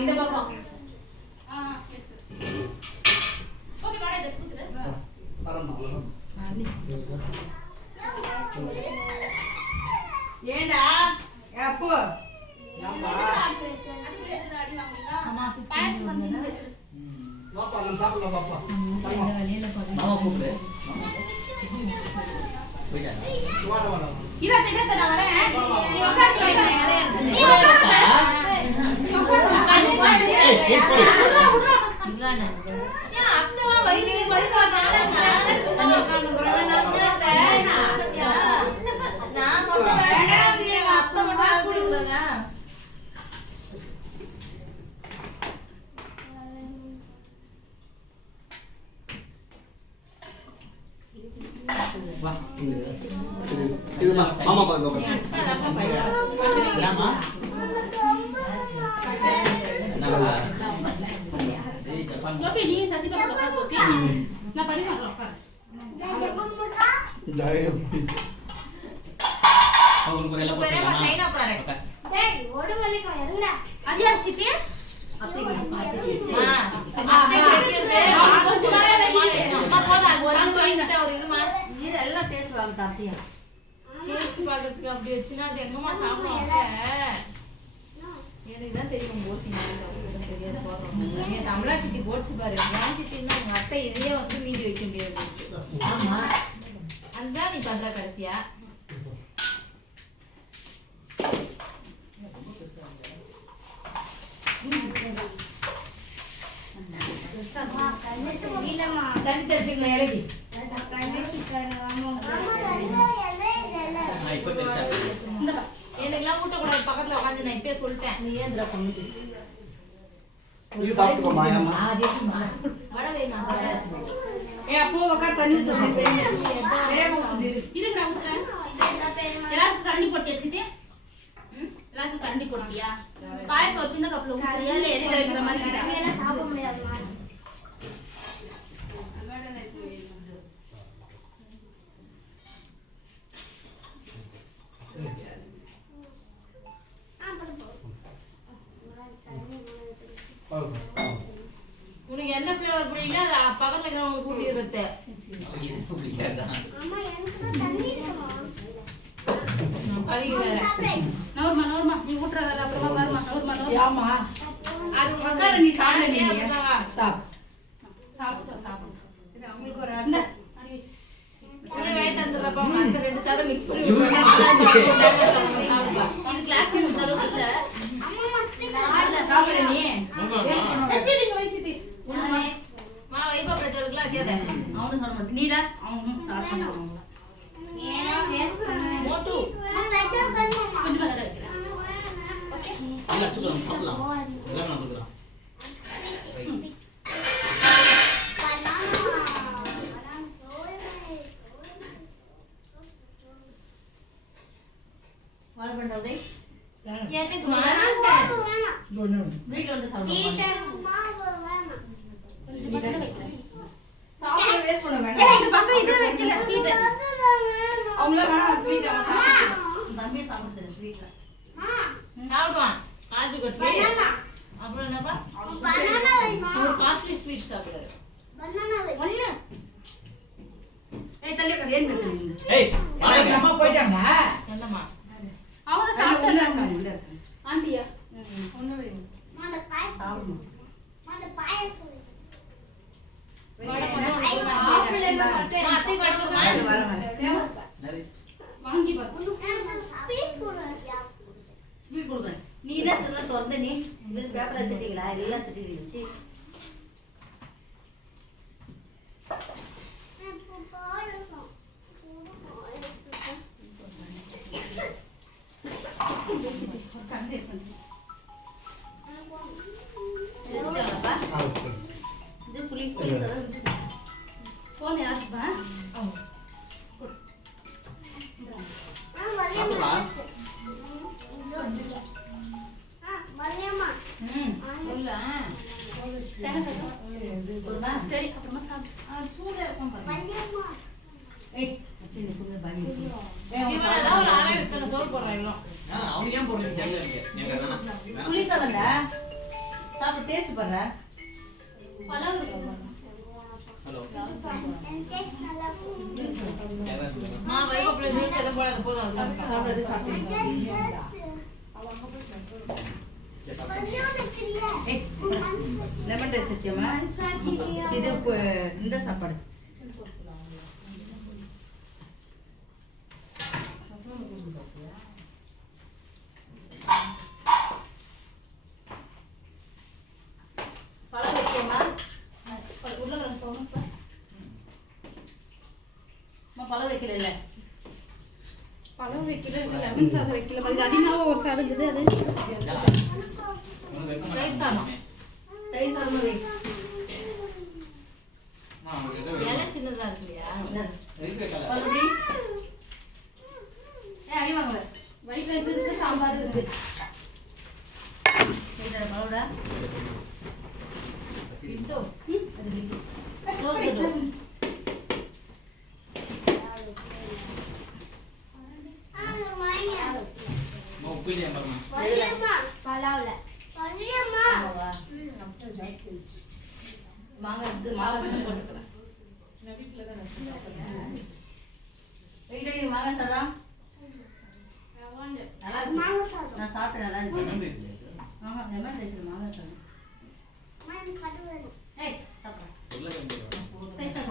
இந்த பக்கம் ஏண்டா அப்போ மாமா பாக்க Kopi ni sasi pakai kopi kopi. Na pari mak lokar. Jaya. Kamu kurela Pere ma China product. Dad, odu mali ko yarunda. Adi yaar chipi? அத்தை கேக்குது கொஞ்சம் மேல வெளியே அம்மா போடா சாப்பிட்டு வந்துட்டு ஒரு இருமா இதெல்லாம் டேஸ்ட் வாங்க தாத்தியா டேஸ்ட் பார்க்கிறதுக்கு அப்படி வச்சுனா அது என்னமா சாப்பிடுவாங்க எனக்கு தான் தெரியும் போசி தெரியாது போறோம் நீ தமிழா சித்தி போட்ஸ் பாரு நான் சித்தினா உங்க அத்தை இதையே வந்து மீதி வைக்க முடியாது ஆமா அதான் நீ பண்ற கடைசியா Tadi terciklah ya lagi. எனக்குலாம் ஊட்டக்கூடாது பக்கத்துல உட்காந்து நான் இப்பயே சொல்லிட்டேன் நீ ஏந்திரா பண்ணிட்டு நீ சாப்பிட்டு மாயம்மா வட வேமா ஏ அப்போ வக்கா தண்ணி ஊத்து வேற ஊத்து Ini berapa kan? எல்லாருக்கும் கரண்டி போட்டு வச்சிட்டு எல்லாருக்கும் கரண்டி போட்டியா பாயசம் ஒரு சின்ன கப்ல ஊத்துறியா இல்ல எண்ணெய் வைக்கிற மாதிரி இதெல்லாம் சாப்பிட முடியாதுமா. உனக்கு என்ன ஃப்ளேவர் பிடிக்கல அது பக்கத்துல இருக்கிறவங்க கூட்டி இருப்பது அம்மா எனக்கு தண்ணி இருக்குமா? பழகி வேற நவர்மா நீ ஊட்டுறதால அப்புறமா பாருமா நவர்மா ஆமா அது உட்கார நீ சாப்பிட நீ ஸ்டாப் சாப்பிட்டு சாப்பிடு சரி உங்களுக்கு ஒரு ஆசை நீ வயித்து தந்துறப்ப அந்த ரெண்டு சாதம் மிக்ஸ் பண்ணி இது கிளாஸ்ல ஒரு அளவுக்கு இல்ல அம்மா ஸ்பீக்கர் சாப்பிட நீ ஸ்வீட்டிங் வச்சிட்டு மா வைபா பிரச்சனைக்குலாம் கேத அவனு சொல்ல மாட்டேன் நீடா அவனும் சாப்பிட்டாங்க ஏனோ வேஸ்ட் பண்ணு. மோட்டு நான் வெஜ்ஜா பண்ணுமா? கொஞ்சம் பக்கத்துல வைக்கிறேன் இல்ல சுக்கலாம் சாப்பிடலாம் எல்லாம் நான் கொடுக்குறேன் வாழ பண்றதே எனக்கு வேணாம் வீட்ல வந்து ஸ்வீட் சாப்பிடுவாங்க மாவு வேணாம். சாப்பிட வேஸ்ட் பண்ண வேண்டாம் இந்த பக்கம் இதை வைக்கல ஸ்வீட் அவங்கள வேணா ஸ்வீட் அவங்க சாப்பிடுவாங்க தம்பி சாப்பிடுறது ஸ்வீட்ல சாப்பிடுவான் காஜு கட்லி அப்புறம் என்னப்பா பனானா வேணுமா? ஒரு காஸ்ட்லி ஸ்வீட் சாப்பிடுறாரு பனானா வேணும். ஒண்ணு. ஏய் தள்ளி கடை ஏன் நிறுத்துறீங்க ஏய் வாங்க அம்மா போயிட்டாங்க என்னம்மா அவங்க உள்ள சாப்பிட்டாங்க இருக்காங்க உள்ள இருக்காங்க ஆண்டியா ஒண்ணு வேணும் அந்த பாய் சாப்பிடுமா அந்த பாயசம் வேணும். அத்தை கடவுள் வாங்கி பாரு எனக்கு ஸ்வீட் கொடு. ஸ்வீட் கொடுக்குறேன் நீ என்ன தெரியல திறந்த நீ இது பேப்பரை திட்டீங்களா எல்லாம் திட்டிக்கிறீங்க சரி எனக்கு பாயசம். வச்சுட்டாங்கப்பா இது புளி புளி சாதம் போன் யாருப்பா சாப்பிடலாம் மல்லியம்மா சொல்ல போதுமா சரி அப்புறமா சாப்பிடு சூடா இருக்கும் பாரு மல்லியம்மா ஏய் அப்படி சொல்ல பாய் இவனெல்லாம் ஒரு ஆளை இத்தனை தோல் போடுறாங்க அவங்க ஏன் போடுறீங்க தெரியல நீங்க வேணா புளி சாதம்டா சாப்பிட்டு டேஸ்ட் பண்ற. பழம் இருக்கு. ஹலோ டேஸ்ட் நல்லா இருக்கு. நான் வைகோப்புல இருந்து எதை போடாத போதும் அது சாப்பிட்டா. சாப்பிடுறது சாப்பிட்டு. ஏய், லெமன் ரைஸ் வச்சியம்மா. இது இந்த சாப்பாடு. பழம் வைக்கியம்மா. உருளைக்கிழங்கு போகணும். பழம் வைக்கல. பழம் வைக்கல, லெமன் சாதம் வைக்கல. அது அதிகமாக ஒரு சாதம் இருக்குது அது. தயிர் சாதம். தயிர் சாதம் வை. இலை சின்னதா இருக்கு இல்லையா? பழடி. அடி வாங்க. ஒயிட் ரைஸ் இருக்கு, சாம்பார் இருக்கு. பழோடா. பிண்டோ. Rose Punto. பலாவுல பழியம்மா மாங்காய் இது மாங்காய் போட்டுக்கலாம். மாங்காய் சாதம் நல்லா இருக்கு. மாங்காய் சாதம். நான் சாப்பிட்டேன், நல்லா இருந்துச்சு. ஆமா, லெமன் ரைஸ் மாங்காய் சாதம். மான் கடுவேறு. ஏய், சாப்பிடு. உருளைக்கிழங்கு.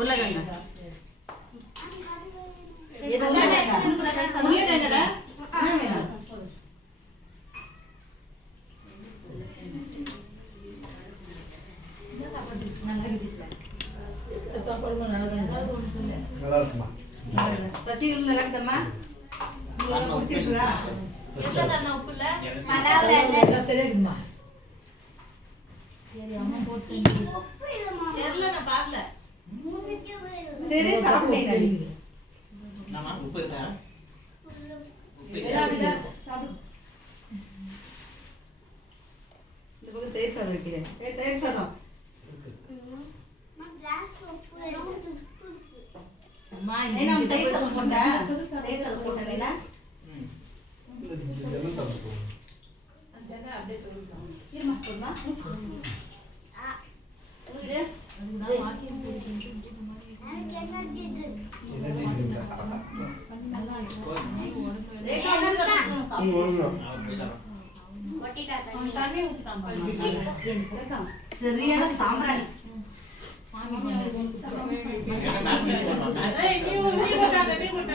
உருளைக்கிழங்கு. இது முனியர் என்னடா? என்ன வேணும்? ஏதாவது ஒண்ணு சொல்லு. நல்லா இருக்குமா? சசி நல்லா இருக்குதம்மா? உங்களுக்கு பிடிச்சிருக்குதா? எதுல தானே உப்பு இல்ல? பலாவுல எல்லாம் சரியா இருக்குமா? சரி, அம்மா போட்டு. உப்பு இல்லம்மா. தெரியல, நான் பார்க்கல. மூணுக்கே வேறு. சரி, சாப்பிட்டேன். என்னம்மா, உப்பு இருக்கா? உப்பு எல்லாம் இருக்கா? அப்படிதான் இருக்கும். சாப்பிடு. இந்த பக்கம் தயிர் சாதம் வைக்கிறேன். தயிர் சாதம். நான் கிளாஸ் உப்பு உப்பு இருக்கு. அம்மா, ஏன்னா இந்த தயிர் போய் சாதம் சொன்னா. போட்டேன். தயிர் சாதம் போட்டேன்னா ம். லெமன் சாதம் போடுவோம். இருமா போடுமா? இது அதுதான் வாக்கியம் போயிட்டு இந்த மாதிரி. எனக்கு எனர்ஜி ட்ரிங்க். என்னடி இருக்குங்க? நல்லா இருக்கும். உடம்பு ரேகா என்ன சாப்பிடுறோம்? அவர் போயிட்டாரா? கொட்டிட்டாத. அவன் தண்ணி ஊத்திட்டான் பாரு. சரியான சாம்பிராணி. சாமி கொண்டு என்ன மேட் போடுறோம், மேட் என்ன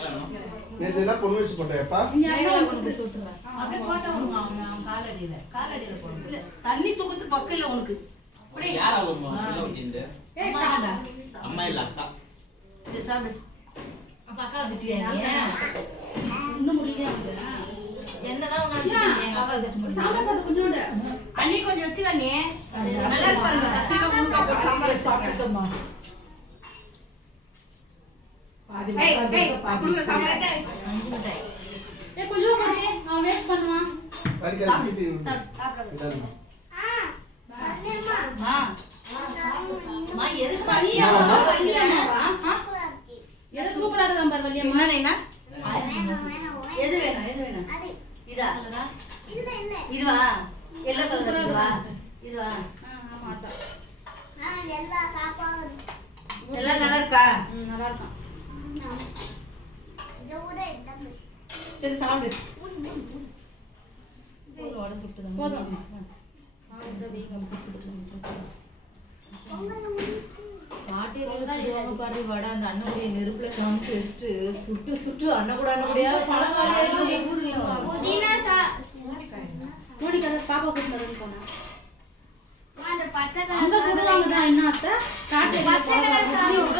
வேணும்? நேத்து என்ன பொண்ணு வச்சு போட்டேப்பா? அப்படியே போட்டா உனக்கு அவன் காலடியில போடணும். இல்ல, தண்ணி தூக்கத்துக்கு பக்கம் இல்ல உனக்கு. அப்படியே யார் அவங்க உள்ள வச்சிருந்து? அம்மா அம்மா இல்ல அக்கா. இதை சாப்பிடு. அக்கா திட்டியா நீ? இன்னும் முடியல அவனுக்கு. என்னதான் உனக்கு எங்க அக்கா திட்ட முடியும்? சாம்பார் சாதம் கொஞ்சோண்டு. அண்ணி கொஞ்சம் வச்சுக்கா நீ. நல்லா இருக்கு பாருங்க. கத்திரிக்காய் முருங்கைக்காய் போட்டு சாம்பார் வச்சு சாப்பிட்டுட்டோம்மா. ஏய், ஏய், கொடுங்க சாம்பார். 5 மிட்டாய். ஏய், கொஞ்சம் போடு. அவன் waste பண்ணுவான். கறிக்காய் சிப்பி சாப்பிடு. இதாங்க. பழியம்மா. ஆ. அம்மா, எதுக்குமா நீ அவ்வளவு வைக்கிற? சூப்பரா இருக்கு. எது சூப்பரா இருக்குதான் பாரு வள்ளியம்மா. என்னண்ணா? வேணாம் வேணாம். எது வேணும்? எது வேணும்? அது இதா? இல்ல இல்ல. இதுவா? எல்லோ கலர் இதுவா? இதுவா? ஆமா அதான். நான் எல்லா சாப்பாடும் எல்லாம் நல்லா இருக்கா? நல்லா இருக்கான். இதை விட இதான் best. சரி சாப்பிடு. ஒரு வடை சுட்டுதான். போதும். பாட்டி எவ்வளவு சுடுவாங்க பாரு வடை. அந்த அண்ணனுடைய நெருப்புல காமிச்சு வச்சுட்டு சுட்டு சுட்டு அண்ணன் கூட புதினா மூடி கதை பாப்பா கூட்டிட்டு வந்து போனா. அந்த பச்சை அங்க கலர் சுடுவாங்க தான் என்ன அத்தை? காட்டு பச்சை கலர் சாதம்.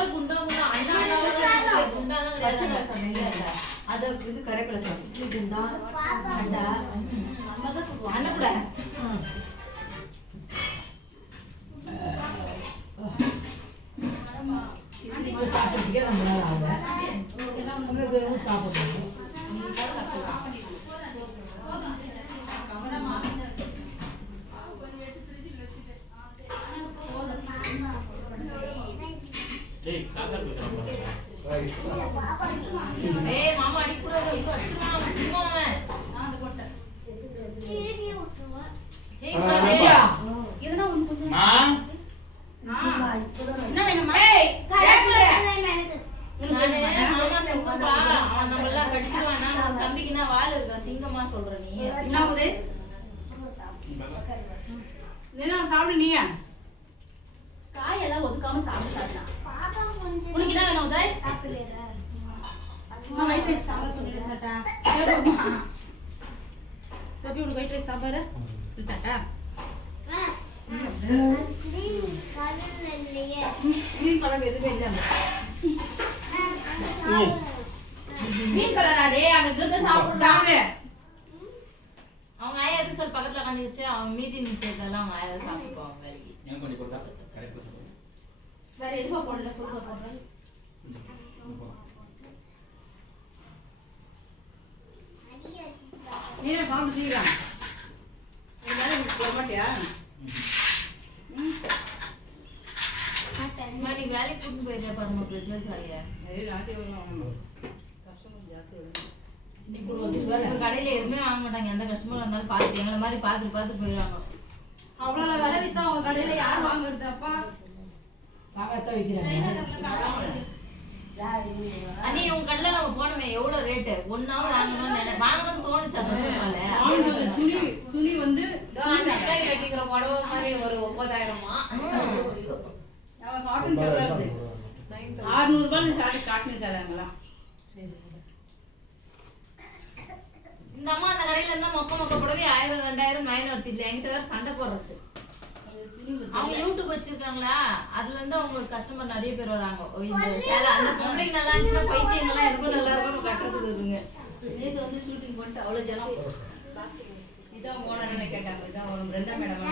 அது இது கரைப்பில சாப்பிடு. பாப்பா அண்ணன் கூட டேய் காக்கா குத்துறாங்க. ஏய் மாமா அடிக்கூடாது. ஐயோ, அடிச்சிருவான் அவன். சிரிப்பான் அவன். கீழே ஊத்துவேன். சரிப்பா, டேய். நானு மாமா சிங்கப்பா அவன் நம்ம எல்லாம் கடிச்சிருவானா நம்ம தம்பிக்குன்னா வால் இருக்கா சிங்கமா சொல்ற நீ என்ன ஆகுது தினம் சாப்பிடு நீயா காயெல்லாம் ஒதுக்காம சாப்பிட்டு பாப்பா கொஞ்சம் உனக்கு என்ன வேணும் உதய் சாப்பிடுறா அம்மா ஒயிட் ரைஸ் சாம்பார் பண்ணிடுறேன் தாத்தா தம்பி உனக்கு ஒயிட் ரைஸ் சாம்பார் தாத்தா கிரீன் கலர்ல இல்லையே மீன் குழம்பு எதுவுமே இல்லை கிரீன் கலர் ஆடே அங்க இருந்து சாப்பிடுறா சாப்பிடு அவங்க ஆயா எதுக்கு சொல்ல பக்கத்துல உட்காந்து வச்சு அவன் மீதி நிச்சயத்தெல்லாம் அவங்க ஆயா சாப்பிட்டுக்குவாங்க வேலைக்கு ஏன் கொஞ்சம் போட்டா கரெக்ட் பண்ணு. வேற எதுவா போடல சொல்ல போடுறேன் நீனே சாப்பிட்டு தீக்கலாம் எல்லாரும் போக மாட்டியா அம்மா, நீ வேலைக்கு கூட்டிட்டு போயிருக்கியா பாருமா பிரிட்ஜ் ஆகிய கஷ்டமும் ஜாஸ்தி வரும் உங்க கடையில எதுவுமே வாங்க மாட்டாங்க எந்த கஸ்டமர் இருந்தாலும் பார்த்துட்டு எங்களை மாதிரி பார்த்து போயிடுவாங்க அவ்வளவு விலை வித்தா உங்க கடையில யார் வாங்குறது அப்பா பாகத்தான் வைக்கிறாங்க அண்ணி உங்க கடையில நம்ம போனோமே எவ்வளவு ரேட்டு 1 hour வாங்கணும்னு தோணுச்சா ஃபர்ஸ்ட் ஆஃப் ஆல் துணி துணி வந்து கட்டிக்கிற புடவை மாதிரி ஒரு 9000மா அவன் காட்டன் கலர் 600 ரூபாய் சாரி காட்டன் தராங்களாம் இந்த அம்மா அந்த கடையில இருந்தா மொக்க புடவை 1000 2000 900 இல்ல என்கிட்ட வேற சண்டை போடுறது அவங்க யூடியூப் வச்சிருக்காங்களா அதுல இருந்து அவங்களுக்கு கஸ்டமர் நிறைய பேர் வராங்க இந்த சேலை அந்த பொம்பளைக்கு நல்லா இருந்துச்சுன்னா பைத்தியங்கள்லாம் எனக்கும் நல்லா இருக்கும் கட்டுறதுக்கு வருதுங்க நேற்று வந்து ஷூட்டிங் பண்ணிட்டு அவ்வளோ ஜனம் இதான் ஓனர்னு கேட்டாங்க இதான் ஒரு ரெண்டா மேடம்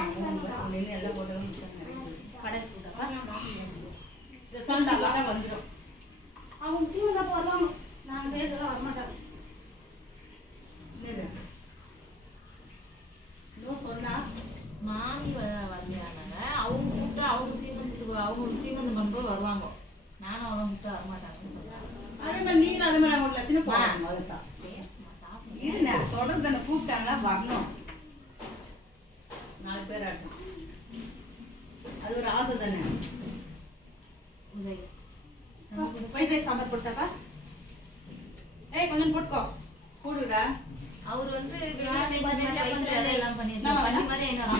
அப்படின்னு எல்லாம் போட்டோம் கடை ரிசல்ட் வந்துடும் அவங்க சீமன் தான் வருவாங்க நாங்க தேர்தலாம் வரமாட்டாங்க என்னது இன்னும் சொன்னா மாமி வரலையானாங்க அவங்க கூப்பிட்டு அவங்க சீமந்தம் பண்ணும்போது வருவாங்க நானும் அவங்க கூப்பிட்டு வரமாட்டாங்கன்னு சொல்றாங்க அதே மாதிரி நீங்களும் அதே மாதிரி ஒரு லட்சம் போகணும் அதுதான் இருங்க தொடர்ந்து என்ன கூப்பிட்டாங்கன்னா வரணும் 4 பேர் ஆட்டும் அது ஒரு ஆசை தானே உதய் ஒயிட் ரைஸ் சாம்பார் போட்டாப்பா ஏய் கொஞ்சம் போட்டுக்கோ கூடுடா அவர் வந்து வயிற்று வேலை எல்லாம் பண்ணி வச்சு பண்ணி மாதிரி என்ன ராம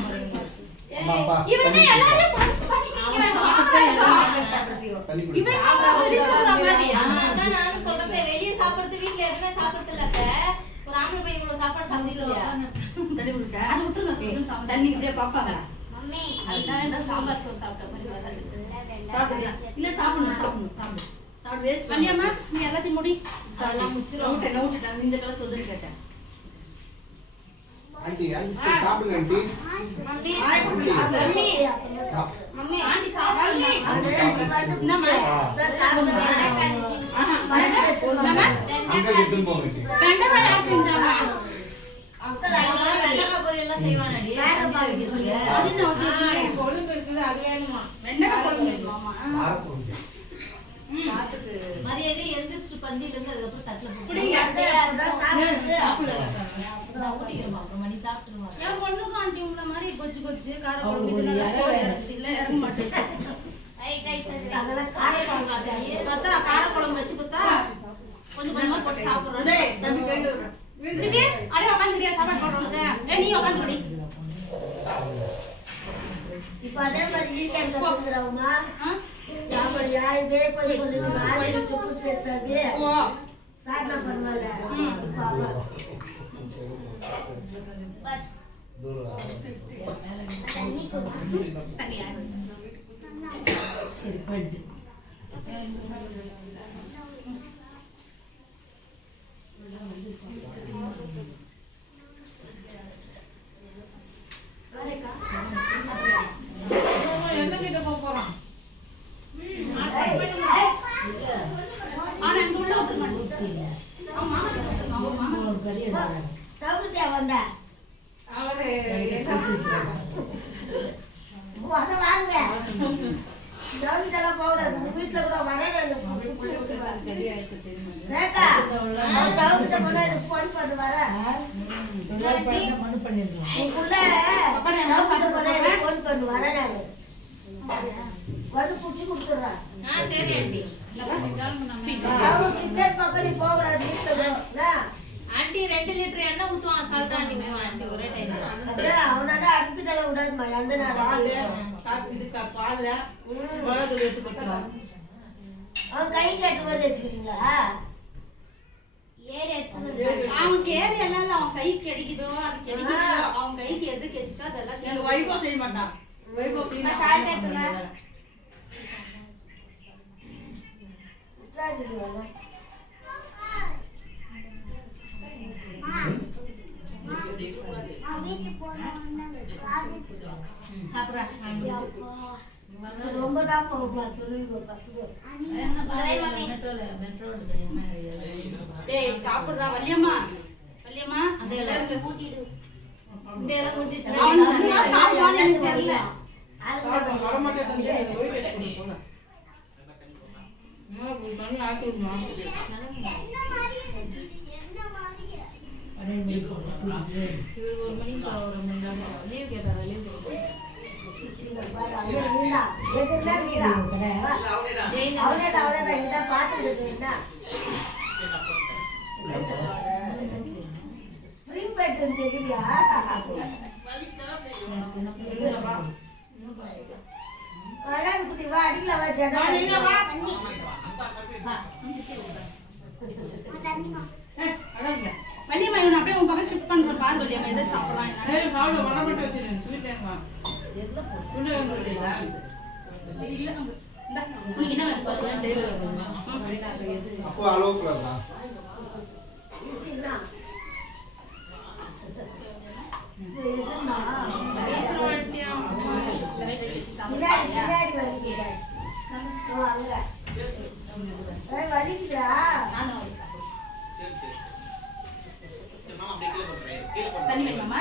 அம்மா அப்பா இவனே எல்லாரும் பண்ணிட்டீங்க தண்ணி குடி இவன் சாப்பிடுற மாதிரி அதான் நானும் சொல்றேன் வெளியே சாப்பிடுறது வீட்டுல எதுவுமே சாப்பிடுறது இல்ல அத்தை. ஒரு ஆம்பளை பையன் இவ்வளவு சாப்பாடு சாப்பிடலையா தண்ணி விட்டா அது விட்டுருங்க தண்ணி இப்படியே பார்ப்பாங்க மம்மி அதுதான் இந்த சாம்பார் சோறு சாப்பிட்ட மாதிரி வராது சாப்பிடுறியா இல்ல சாப்பிடணும் சாப்பிடணும் சாப்பிடு சாப்பிடு வேஸ்ட் வள்ளியம்மா நீ எல்லாத்தையும் முடி அதெல்லாம் முச்சிரும் நோட்டு இந்த கலர் சொல்லுன்னு கேட்டேன் ஆண்டி சாப்பிடுங்க ஆண்டி மம்மி ஆண்டி மம்மி சாப் மம்மி ஆண்டி சாப்பிடுங்க என்னம்மா அங்க எடுத்து போங்க வெண்டைக்காய் யார் செஞ்சாங்க வெண்டைக்காய் பொரியல் எல்லாம் செய்வானடி அது என்ன கொழும்பு இருக்குது அது வேணுமா வெண்டைக்காய் கொழும்பு வேணுமாமா ஆறு பார்த்துட்டு மரியாதை எந்திரிச்சு பந்தியில இருந்து அதுக்கப்புறம் தட்டுல போட்டு நான் ஊட்டிக்கிறேன் அப்புறம் மணி சாப்பிட்டுருவாங்க என் பொண்ணுக்கும் ஆண்டி உள்ள மாதிரி கொச்சு கொச்சு கார குழம்பு இதெல்லாம் சோறு இறக்குது இல்ல இறங்க மாட்டேங்குது பார்த்தா கார குழம்பு வச்சு கொடுத்தா கொஞ்சம் கொஞ்சமா போட்டு சாப்பிடுறோம் தம்பி கை விடுறேன் சித்தி அப்படியே உட்காந்துட்டியா சாப்பாடு போடுறோம் நீ உட்காந்து குடி இப்ப அதே மாதிரி ஈஸியா கொடுக்குறவங்க யாபரியா இதே போய் சொல்லுங்க ஆடி சுப்பு சேசாது சாப்பிட பரவாயில்ல பஸ் தண்ணி சரி போயிட்டு எந்த கிட்ட போறோம் ஆனா எங்க உள்ள விட்டுருங்க ஆமா சாப்பிட்டியா வந்த அவரு அதை வாங்க ஜவுளிக்கெல்லாம் போகக்கூடாது உங்க வீட்டுல கூட வரேன் ரேகா ஜவுளிட்ட போனா போன் பண்ணு வரேன் உங்களுக்குள்ள ஜவுளிட்ட போனா போன் பண்ணு வரேன் நான் வந்து பிடிச்சி கொடுத்துட்றேன் சரி ஆண்டி அவங்க கிச்சன் பக்கம் நீ போகக்கூடாது வீட்டுல என்ன? ஆண்டி 2 லிட்டர் எண்ணெய் ஊத்துவாங்க சால்ட் ஆண்டி ஆண்டி ஒரே டைம் அதான் அவனால அடுப்பிட்டெல்லாம் விடாதுமா எந்த நேரம் அவன் கை கேட்டு வர வச்சுக்கிறீங்களா? அவனுக்கு ஏறி எல்லாம் அவன் கைக்கு கிடைக்குதோ அது கிடைக்குதோ அவன் கைக்கு எது கிடைச்சோ அதெல்லாம் வைபவம் செய்ய மாட்டான் வைபவம் விட்டுறாதீங்க. ரொம்ப தான் போகுமா சொல்லுவீங்க பசங்க. டேய் சாப்பிடுறா வள்ளியம்மா வள்ளியம்மா அந்த இலை கூட்டிடு இந்த இலை கொஞ்சம் அவன் நல்லா சாப்பிடுவான்னு எனக்கு தெரியல இவர் 1 மணிக்கு ஒரு 3 நாள் லீவ் கேட்டாரா லீவ் வள்ளியம்மா இவனை அப்படியே உன் பக்கம் ஷிஃப்ட் பண்ற பாரு வள்ளியம்மா எதை சாப்பிடுறான் உனக்கு என்ன வேணும் சொல்லு அப்போ அளவுக்குள்ளா வலிக்குதா? தண்ணி வேணுமா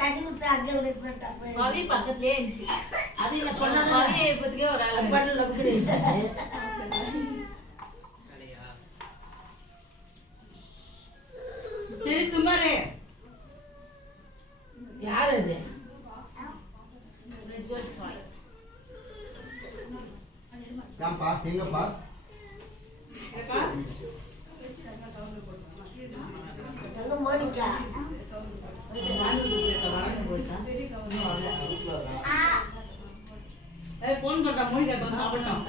தண்ணி கொடுத்து அங்கே ரவி பக்கத்துலயே இருந்துச்சு அது இல்ல சொன்னது ரவி இப்போதைக்கே ஒரு ஆள் பட்டல சரி சுமாரே யார் அது? ஏன்பா எங்கப்பா எங்க மோனிகா? போன் பண்றா மொழிகா சாப்பிட்டோம்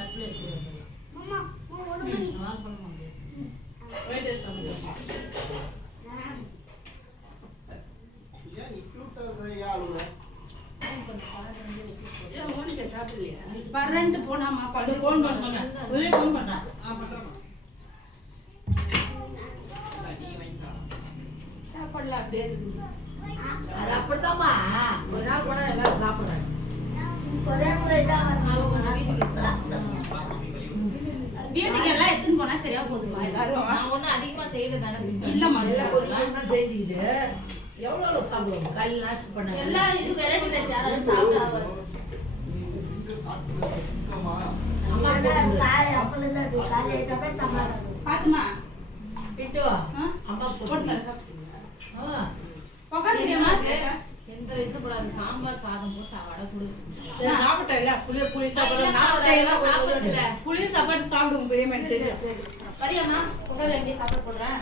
வரேன்ட்டு போனாமா படு போன் பண்ணாங்க ஒரே போன் பண்றான் சாப்பாடுல அப்படியே அது அப்படித்தாம்மா ஒரு நாள் போனா எல்லாரும் சாப்பிடுறாங்க. ஒரே முறை தான் வீட்டுக்கு எல்லாம் எடுத்துன்னு போனா சரியா போதுமா எல்லாரும் நான் ஒன்னும் அதிகமா செய்யல தானே இல்லம்மா கொஞ்சம் செஞ்சுக்கிது எவ்வளவு சாப்பிடுவோம் காலையில் நாஸ்ட் பண்ண எல்லாம் இது வெரைட்டி ரைஸ் யாராலும் சாப்பிடாது பாத்துமா அம்மா போட்டு எந்த ரைஸும் போடாது சாம்பார் சாதம் போட்டு வடை கொடுத்து சாப்பிட்டேன் புளி சாப்பாடு சாப்பிடுவோம் பெரிய வரியாம்மா உட்காந்து எங்கேயும் சாப்பாடு போடுறேன்